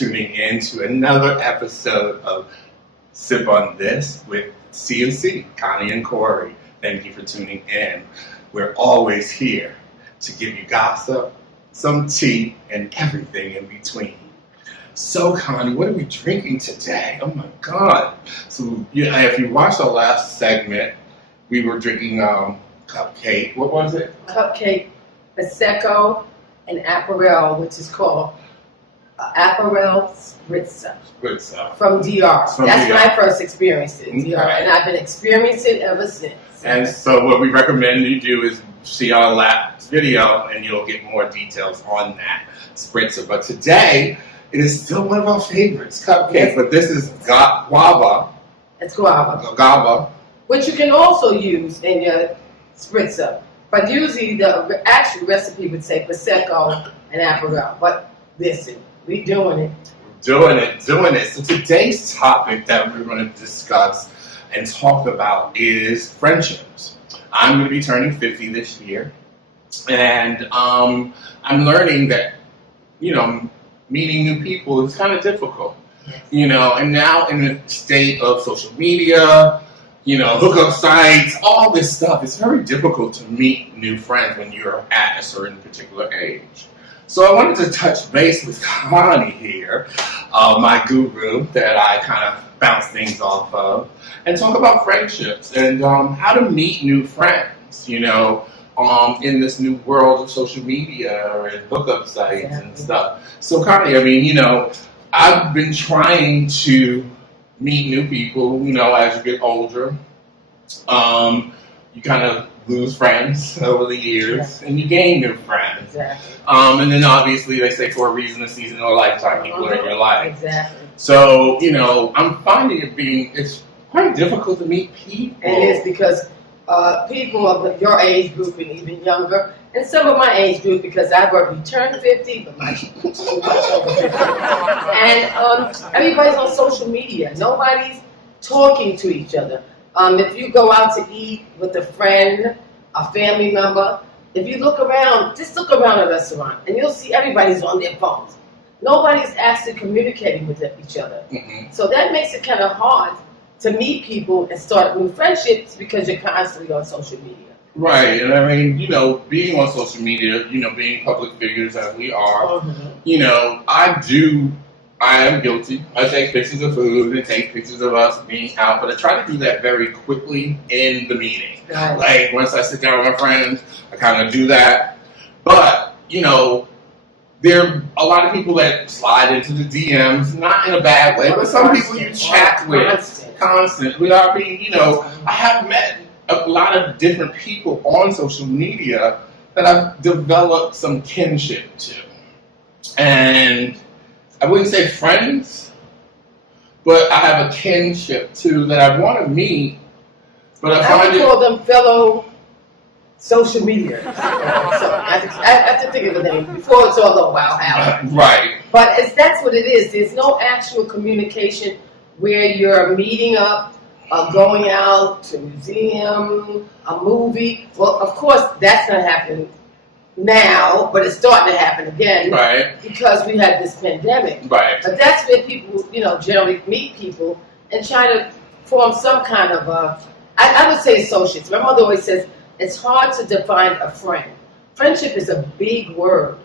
tuning in to another episode of Sip on This with C&C, Connie and Corey. Thank you for tuning in. We're always here to give you gossip, some tea, and everything in between. So, Connie, what are we drinking today? Oh my God. So, if you watched our last segment, we were drinking cupcake. What was it? Cupcake, Prosecco, and Aperol, which is called Aperol Spritzer. From DR. That's DR. my first experience in DR, Okay. and I've been experiencing it ever since. And so what we recommend you do is see our last video and you'll get more details on that spritzer. But today, it is still one of our favorites, cupcake, Yes. but this is guava. It's guava, Guava. which you can also use in your spritzer. But usually the actual recipe would say Prosecco and Aperol. But listen, we doing it. Doing it. So today's topic that we're going to discuss and talk about is friendships. I'm going to be turning 50 this year, and I'm learning that, meeting new people is kind of difficult. And now in the state of social media, hookup sites, all this stuff, it's very difficult to meet new friends when you're at a certain particular age. So I wanted to touch base with Connie here, my guru that I kind of bounce things off of, and talk about friendships and how to meet new friends, in this new world of social media and hookup sites and stuff. So Connie, I've been trying to meet new people, as you get older. You kind of lose friends over the years, and you gain new friends. Exactly. And then obviously they say for a reason, a season, or a lifetime, people are in your life. Exactly. So, I'm finding it's quite difficult to meet people. It is because people of your age group and even younger, and some of my age group, because I've already turned 50, but much over 50. And everybody's on social media. Nobody's talking to each other. If you go out to eat with a friend, a family member, if you look around, just look around a restaurant, and you'll see everybody's on their phones. Nobody's actually communicating with each other. Mm-hmm. So that makes it kind of hard to meet people and start new friendships because you're constantly on social media. Right, and being on social media, being public figures as we are, I am guilty. I take pictures of food and take pictures of us being out, but I try to do that very quickly in the meeting. Right. Like, once I sit down with my friends, I kind of do that. But, there are a lot of people that slide into the DMs, not in a bad way, but some people you chat with constantly. I have met a lot of different people on social media that I've developed some kinship to. And I wouldn't say friends, but I have a kinship to that I want to meet. But I call them fellow social media. So I have to think of the name before it's all a wow out. Right. But that's what it is. There's no actual communication where you're meeting up, going out to a museum, a movie. Well, of course, that's not happening now, but it's starting to happen again. Right. Because we had this pandemic. Right. But that's where people, generally meet people and try to form some kind of I would say associates. My mother always says, it's hard to define a friend. Friendship is a big word,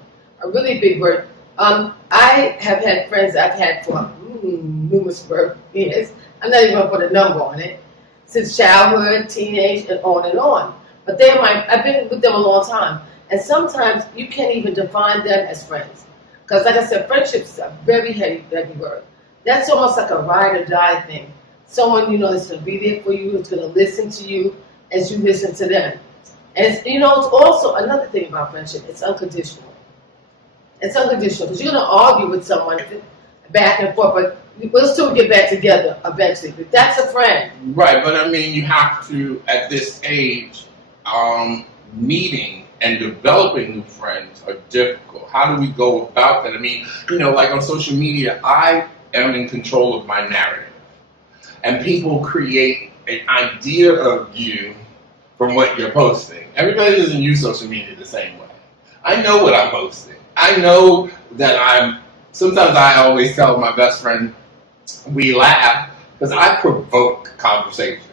a really big word. I have had friends I've had for numerous years. I'm not even going to put a number on it. Since childhood, teenage, and on and on. But I've been with them a long time. And sometimes you can't even define them as friends. Because like I said, friendship is a very heavy word. That's almost like a ride or die thing. Someone, that's going to be there for you, who's going to listen to you as you listen to them. And it's also another thing about friendship. It's unconditional. It's unconditional because you're going to argue with someone back and forth, but we'll still get back together eventually. But that's a friend. Right, but you have to, at this age, meeting and developing new friends are difficult. How do we go about that? Like on social media, I am in control of my narrative. And people create an idea of you from what you're posting. Everybody doesn't use social media the same way. I know what I'm posting. I know that I'm sometimes I always tell my best friend, we laugh because I provoke conversation.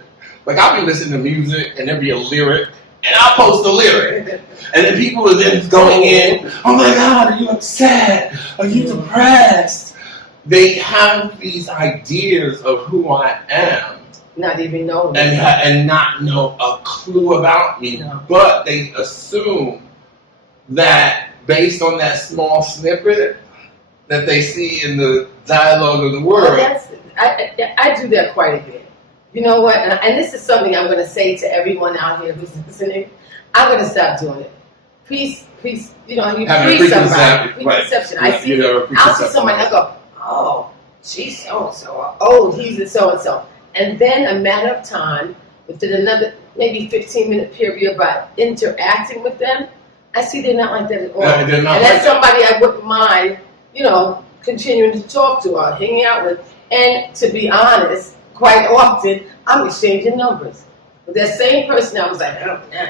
Like I'll be listening to music and there'll be a lyric and I'll post a lyric. And then people are then going in, oh my God, are you upset? Are you depressed? They have these ideas of who I am. Not even know. And not know a clue about me. No. But they assume that based on that small snippet that they see in the dialogue of the world. Well, I do that quite a bit. You know what? And this is something I'm going to say to everyone out here who's listening. I'm going to stop doing it. Please, you know, you please somebody. Preconception. Right. I'll see somebody, I go, oh, she's so-and-so. Oh, he's a so-and-so. And then a matter of time, within another maybe 15-minute period by interacting with them, I see they're not like that at all. No, they're not and like that's somebody I wouldn't mind, you know, continuing to talk to or hanging out with. And to be honest, quite often, I'm exchanging numbers. With that same person, I was like, oh, nah.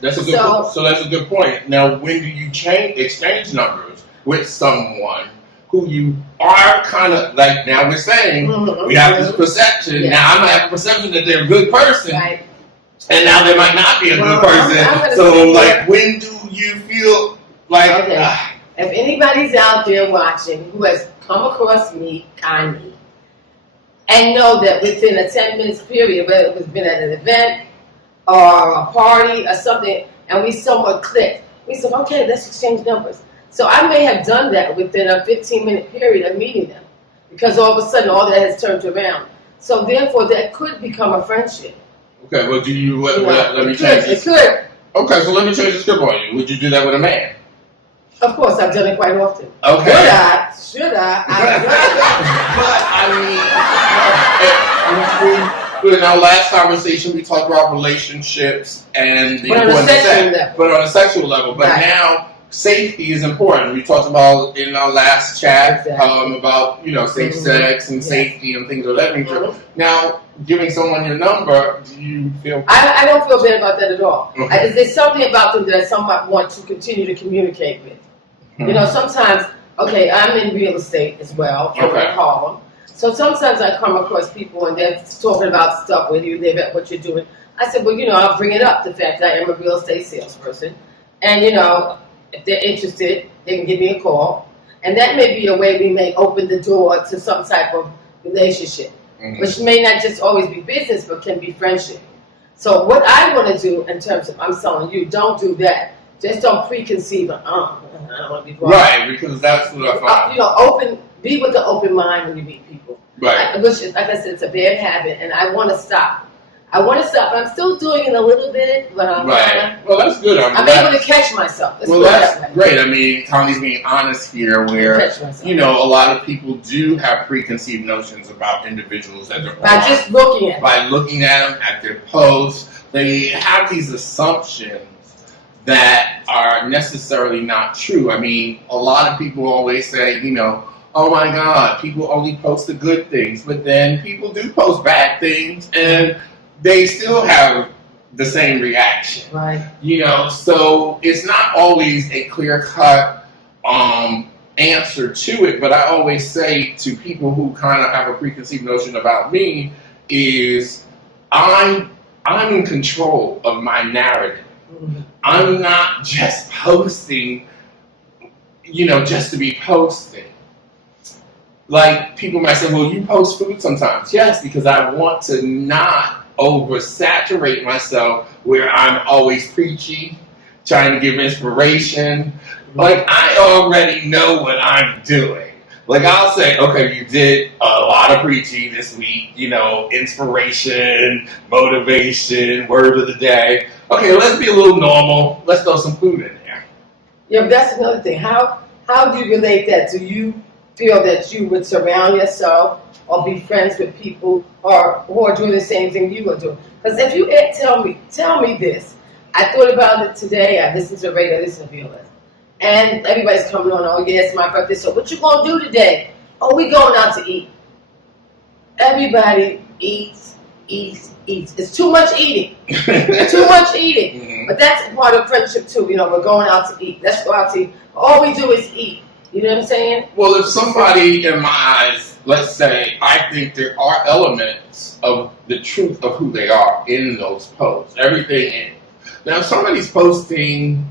That's a good point. So that's a good point. Now, when do you exchange numbers with someone who you are kind of like, now we're saying we have this perception. Yeah. Now I might have a perception that they're a good person, right. And now they might not be a good person. So like, when do you feel like, if anybody's out there watching who has come across me, Connie, and know that within a 10 minutes period, whether it was been at an event or a party or something, and we somewhat clicked, we said, okay, let's exchange numbers. So I may have done that within a 15-minute period of meeting them, because all of a sudden all that has turned around. So therefore, that could become a friendship. Okay, well, do you, let me change this. It could. Okay, so let me change the script on you. Would you do that with a man? Of course, I've done it quite often. Okay. Should I? But I mean, in our last conversation, we talked about relationships and the importance of that. But on a sexual level. But now, safety is important. We talked about in our last chat about, you know, safe sex and safety and things of that nature. Now, giving someone your number, do you feel? I don't feel bad about that at all. There's something about them that I somewhat want to continue to communicate with. You know, sometimes, I'm in real estate as well, in Harlem. So sometimes I come across people and they're talking about stuff, where you live at, what you're doing. I said, well, you know, I'll bring it up, the fact that I am a real estate salesperson. And, you know, if they're interested, they can give me a call. And that may be a way we may open the door to some type of relationship, which may not just always be business, but can be friendship. So what I want to do in terms of, I'm telling you, don't do that. Just don't preconceive, I don't want to be wrong. Right, because that's what I find. You know, be with an open mind when you meet people. Right. Which, like I said, it's a bad habit, and I want to stop. I'm still doing it a little bit, but I'm well, that's good. I'm able to catch myself. That's great. I mean, Connie's being honest here, where you know a lot of people do have preconceived notions about individuals that they're just looking at. By looking at them, at their posts, they have these assumptions that are necessarily not true. I mean, a lot of people always say, you know, oh my God, people only post the good things, but then people do post bad things, and they still have the same reaction. Right. You know, so it's not always a clear-cut answer to it, but I always say to people who kind of have a preconceived notion about me is I'm in control of my narrative. I'm not just posting, you know, just to be posting. Like, people might say, well, you post food sometimes. Yes, because I want to not oversaturate myself where I'm always preachy, trying to give inspiration. Like, I already know what I'm doing. Like, I'll say, okay, you did a lot of preaching this week, you know, inspiration, motivation, word of the day. Okay, let's be a little normal. Let's throw some food in there. Yeah, but that's another thing. How do you relate that? Do you feel that you would surround yourself or be friends with people who are doing the same thing you are doing? Because if you tell me this, I thought about it today. I listened to the radio, I listened to Viola. And everybody's coming on, oh yeah, it's my birthday, so what you gonna do today? Oh, we going out to eat. Everybody eats. It's too much eating. Too much eating. But that's part of friendship too. You know, we're going out to eat. Let's go out to eat. All we do is eat. You know what I'm saying? Well, if somebody in my eyes, let's say, I think there are elements of the truth of who they are in those posts. Everything in. Now, if somebody's posting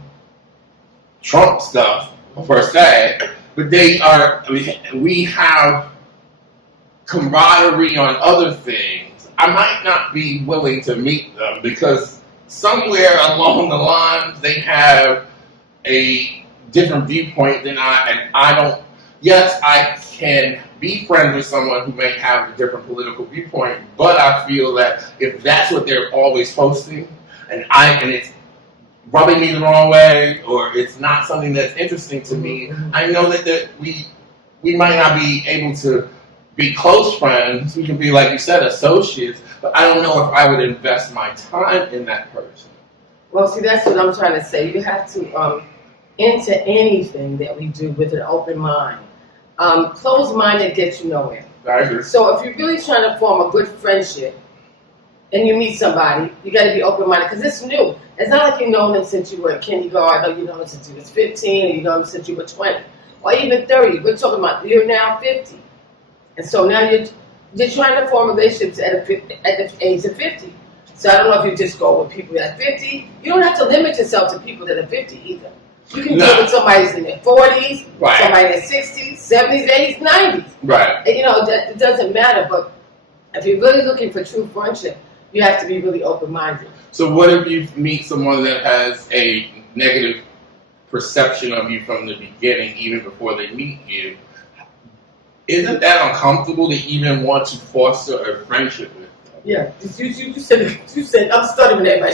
Trump stuff, per se, but they are, we have camaraderie on other things, I might not be willing to meet them because somewhere along the lines they have a different viewpoint than and I don't. Yes, I can be friends with someone who may have a different political viewpoint, but I feel that if that's what they're always posting, and it's rubbing me the wrong way, or it's not something that's interesting to me, I know that we might not be able to be close friends. We can be, like you said, associates, but I don't know if I would invest my time in that person. Well, see, that's what I'm trying to say. You have to enter anything that we do with an open mind. Closed-minded gets you nowhere. I agree. So if you're really trying to form a good friendship and you meet somebody, you got to be open-minded because it's new. It's not like you've known them since you were in kindergarten, or you know them since you was 15, or you know them since you were 20, or even 30. We're talking about you're now 50. And so now you're trying to form relationships at the age of 50. So I don't know if you just go with people that are 50. You don't have to limit yourself to people that are 50 either. You can deal with somebody who's in their 40s, right, somebody in their 60s, 70s, 80s, 90s. Right. And, you know, it doesn't matter. But if you're really looking for true friendship, you have to be really open-minded. So what if you meet someone that has a negative perception of you from the beginning, even before they meet you? Isn't that uncomfortable to even want to foster a friendship with them? Yeah, you said I'm studying everybody.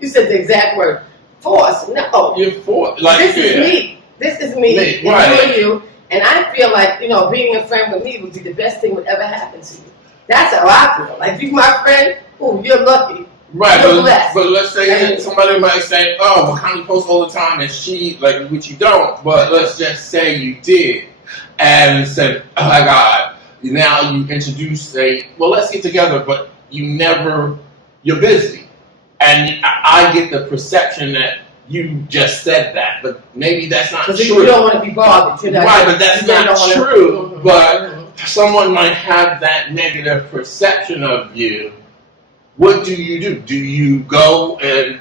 You said the exact word. Force. No. You're forced. Like, this is me. This is me. Right. And you. And I feel like, you know, being a friend with me would be the best thing would ever happen to you. That's how I feel. Like, you my friend, ooh, you're lucky. Right, you're blessed. But let's say somebody might say, oh, well, Connie posts all the time and she, like, which you don't, but let's just say you did. And said, oh my God, now you introduce well, let's get together, but you're busy. And I get the perception that you just said that, but maybe that's not true. You don't want to be bothered. Right, but that's not true. Mm-hmm. But someone might have that negative perception of you. What do you do? Do you go and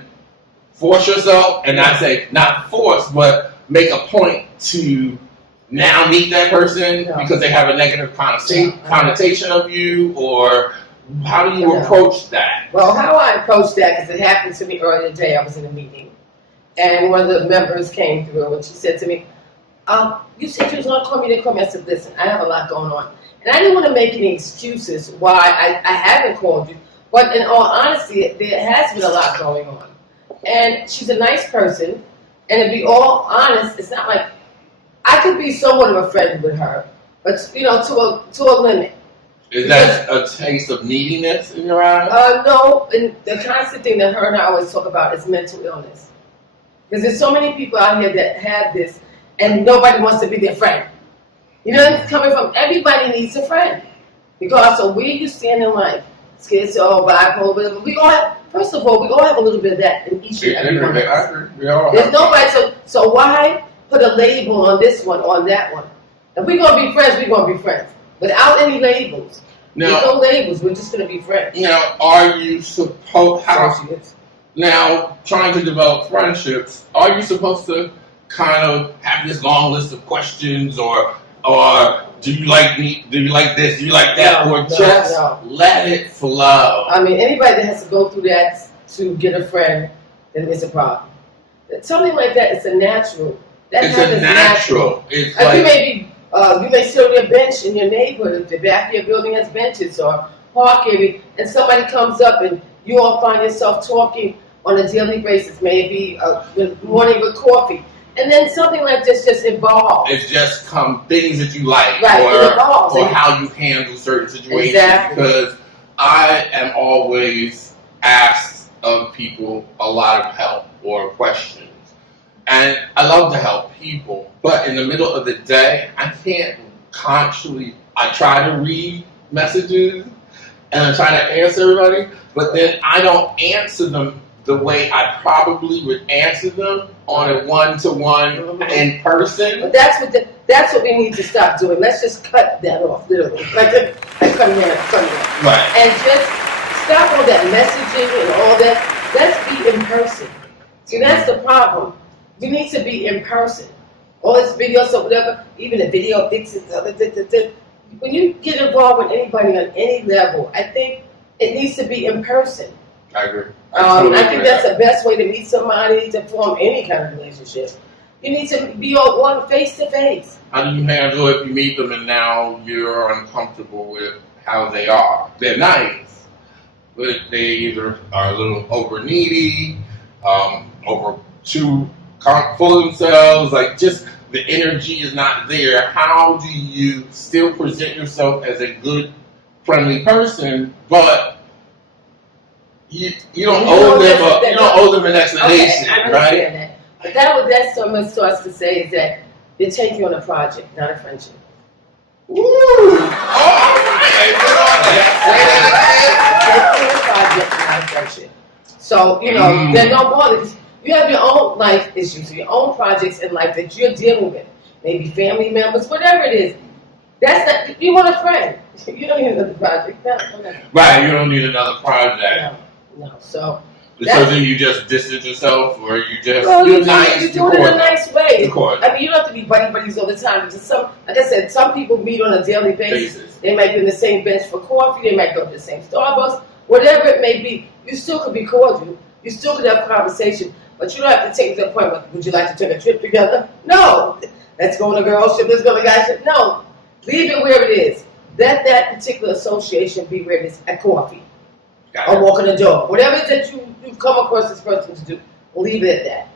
force yourself, and I say not force, but make a point to now meet that person because they have a negative connotation of you, or how do you approach that? Well, how I approach that, because it happened to me earlier today. I was in a meeting, and one of the members came through, and she said to me, you said you was going to call me, they called me. I said, listen, I have a lot going on. And I didn't want to make any excuses why I haven't called you, but in all honesty, there has been a lot going on. And she's a nice person, and to be all honest, it's not like, I could be somewhat of a friend with her, but, you know, to a limit. Is that a taste of neediness in your eyes? No, and the constant thing that her and I always talk about is mental illness. Because there's so many people out here that have this, and nobody wants to be their friend. You know, it's coming from, everybody needs a friend. Because of where you stand in life, schizo, bipolar, we all have, first of all, we all have a little bit of that in each and every one of us. There's nobody, so why put a label on this one, on that one? If we're going to be friends, we're going to be friends. Without any labels. There's no labels, we're just going to be friends. Now, are you supposed, now, trying to develop friendships, are you supposed to kind of have this long list of questions, or do you like me, do you like this, do you like that, let it flow? I mean, anybody that has to go through that to get a friend, then it's a problem. Something like that, it's a natural. It's a natural. It's like, you may sit on your bench in your neighborhood, if the back of your building has benches or park area, and somebody comes up and you all find yourself talking on a daily basis, maybe morning with coffee. And then something like this just evolves. It's just things that you like, right, or how you handle certain situations. Exactly. Because I am always asked of people a lot of help or questions. And I love to help people, but in the middle of the day, I can't I try to read messages and I try to answer everybody, but then I don't answer them the way I probably would answer them on a one-to-one in person. But that's what we need to stop doing. Let's just cut that off, literally. Like cutting that. Right. And just stop all that messaging and all that. Let's be in person. See, that's the problem. You need to be in person. All this videos or whatever, even the video fixes, when you get involved with anybody on any level, I think it needs to be in person. I agree. I think that's the best way to meet somebody, to form any kind of relationship. You need to be on face to face. How do you handle if you meet them and now you're uncomfortable with how they are? They're nice, but they either are a little over needy, over too full of themselves, like just the energy is not there. How do you still present yourself as a good, friendly person, but you don't owe them an explanation, okay, I right? That. But what that someone starts to say is that they take you on a project, not a friendship. Ooh, all right. Take you on a project, not a friendship. So they're no more. You have your own life issues, your own projects in life that you're dealing with. Maybe family members, whatever it is. That's not. You want a friend. You don't need another project. No. Right. You don't need another project. No. So then you just distance yourself, or you just you're nice. You do it in a nice way. I mean, you don't have to be buddies all the time. Just like I said, some people meet on a daily basis. They might be in the same bench for coffee. They might go to the same Starbucks. Whatever it may be, you still could be cordial. You still could have conversation. But you don't have to take it to the point where, would you like to take a trip together? No. Let's go on a girls trip, let's go on a guys trip. No. Leave it where it is. Let that particular association be where it is at coffee. Or walking the dog. Whatever it is that you've come across this person to do, leave it at that.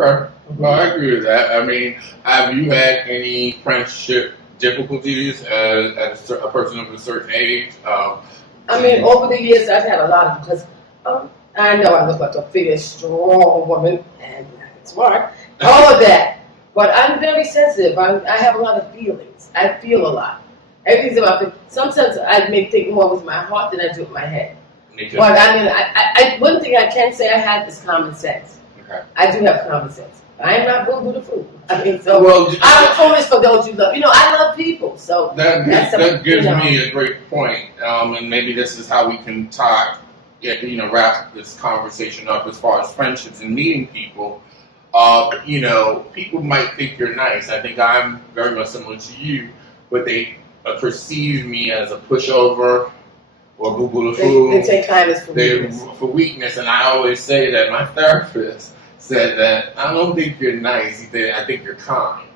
Okay. Well, I agree with that. I mean, have you had any friendship difficulties as a person of a certain age? I mean, over the years, I've had a lot of them because I know I look like a fierce, strong woman and smart, all of that. But I'm very sensitive. I have a lot of feelings. I feel a lot. Everything's about me. Sometimes I may think more with my heart than I do with my head. But I mean, I one thing I can say I have is common sense. Okay. I do have common sense. I am not boo the fool. I mean, so I'm foolish for those you love. I love people. So that gives me a great point. And maybe this is how we can wrap this conversation up as far as friendships and meeting people. People might think you're nice. I think I'm very much similar to you, but they perceive me as a pushover or boo-boo the fool. They take kindness for weakness. And I always say that my therapist said that I don't think you're nice. He said, I think you're kind.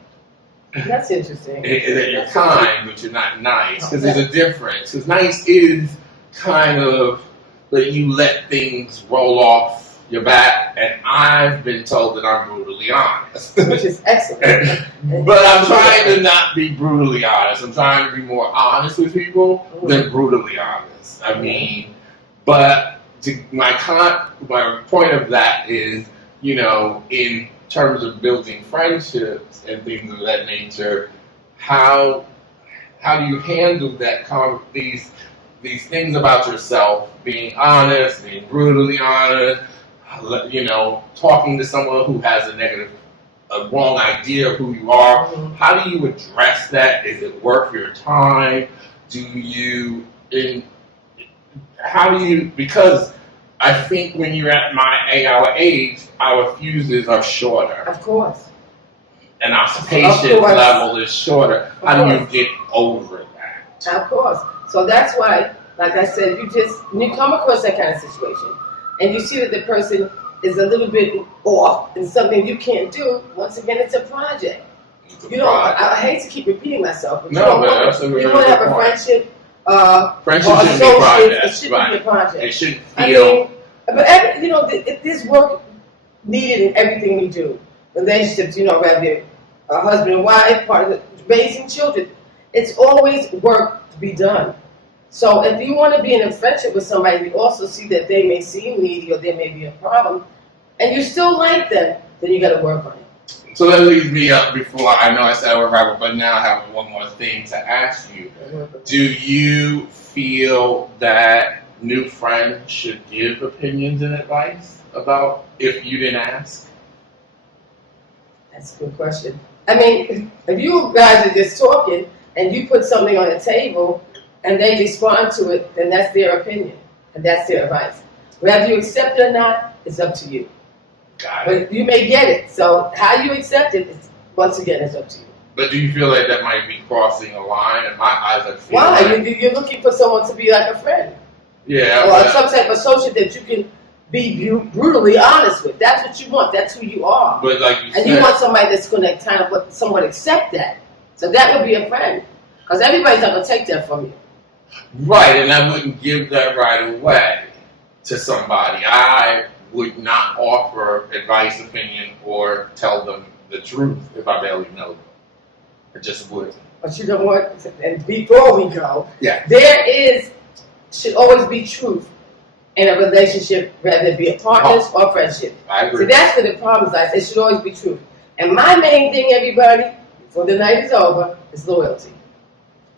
That's interesting. That you're kind, but you're not nice. Because there's a difference. Because nice is kind of that you let things roll off your back, and I've been told that I'm brutally honest. Which is excellent. But I'm trying to not be brutally honest. I'm trying to be more honest with people than brutally honest. I mean, but my point of that is, in terms of building friendships and things of that nature, how do you handle that these things about yourself, being honest, being brutally honest, talking to someone who has a wrong idea of who you are. Mm-hmm. How do you address that? Is it worth your time? Because I think when you're at our age, our fuses are shorter. Of course. And our patience level is shorter. How do you get over that? Of course. So that's why, like I said, when you come across that kind of situation, and you see that the person is a little bit off in something you can't do, once again, it's a project. I hate to keep repeating myself, but you want to have a friendship. Friendship should be a project. It should be a project. It should feel. There's work needed in everything we do. Relationships, whether a husband and wife, part of raising children. It's always work to be done. So if you want to be in a friendship with somebody, you also see that they may seem needy or there may be a problem, and you still like them, then you got to work on it. So that leads me up before, I know I said we're right, but now I have one more thing to ask you. Do you feel that new friends should give opinions and advice about if you didn't ask? That's a good question. I mean, if you guys are just talking and you put something on the table and they respond to it, then that's their opinion and that's their advice. Whether you accept it or not, it's up to you. Got it. But you may get it. So how you accept it, once again, is up to you. But do you feel like that might be crossing a line? In my eyes, I feel Why? like, You're looking for someone to be like a friend. yeah, Or but, some type of associate that you can be brutally honest with. That's what you want. That's who you are. but like you And said, you want somebody that's going to kind of somewhat accept that. So that would be a friend. Because everybody's not going to take that from you. right, and I wouldn't give that right away to somebody. I would not offer advice, opinion, or tell them the truth if I barely know them. I just wouldn't. But you don't want, and before we go, Yeah. should always be truth in a relationship, whether it be a partners or friendship. I So agree. that's where the problem lies. It should always be truth. And my main thing, everybody, before the night is over, is loyalty.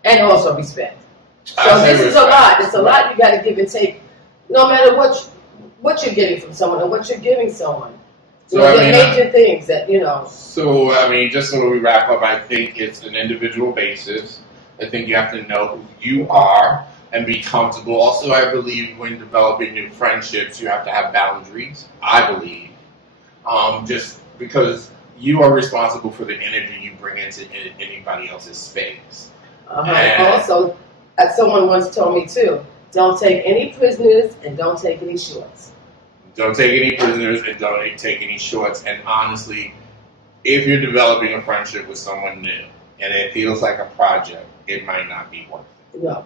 And also respect. So I say this is a respect. lot. It's a lot you got to give and take, no matter what you're getting from someone or what you're giving someone. So, So I there mean, are major things that, So, I mean, just so we wrap up, I think it's an individual basis. I think you have to know who you are and be comfortable. Also, I believe when developing new friendships, you have to have boundaries, I believe. Just because you are responsible for the energy you bring into anybody else's space. And- Also, as someone once told me too, don't take any prisoners and don't take any shorts. Don't take any prisoners and don't take any shorts. And honestly, if you're developing a friendship with someone new and it feels like a project, it might not be worth it. No.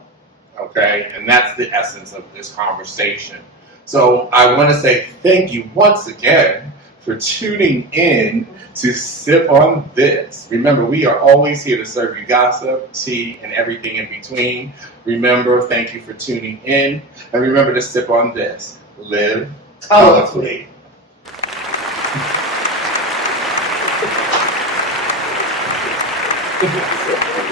Okay? And that's the essence of this conversation. So I want to say thank you once again for tuning in to Sip on This. Remember, we are always here to serve you gossip, tea, and everything in between. Remember, thank you for tuning in. And remember to sip on this. Live colorfully. Oh,